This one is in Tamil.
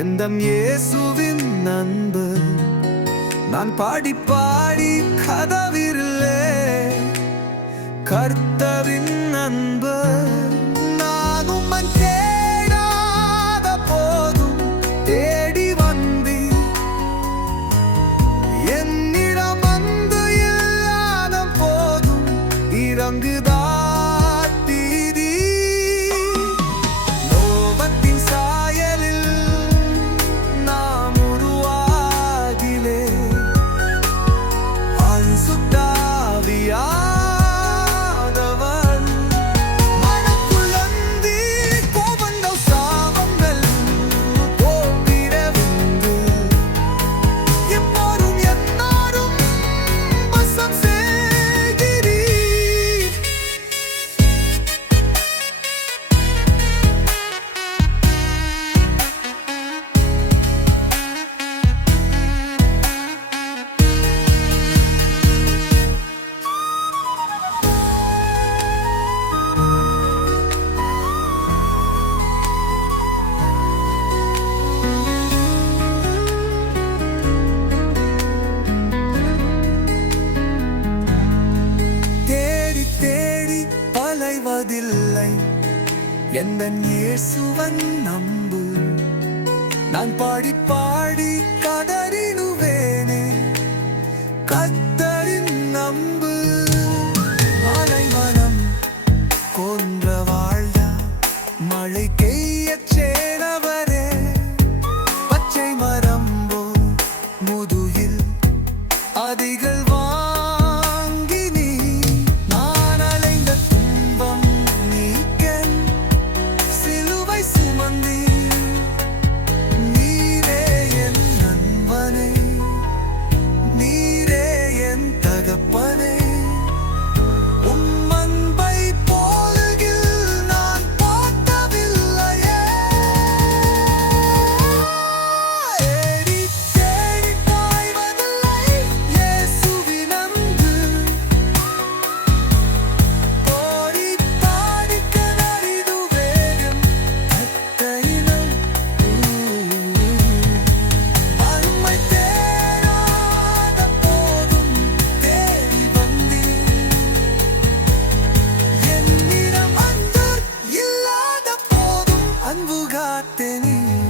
எந்தம் இயேசுவின் நண்பு நான் பாடி பாடி கதவிருளே கர்த்தவின் நண்பு நான் பலைவதில்லை எந்த இயேசுவன் நம்பு. நான் பாடி பாடி கதறினுவேனே கத்தரின் நம்பு. மலைமனம் கொன்ற வாழ்தா மழை பெய்யச் சேரவரே பச்சை மரம்போ முதுகில் அதிகள் வா 勝手に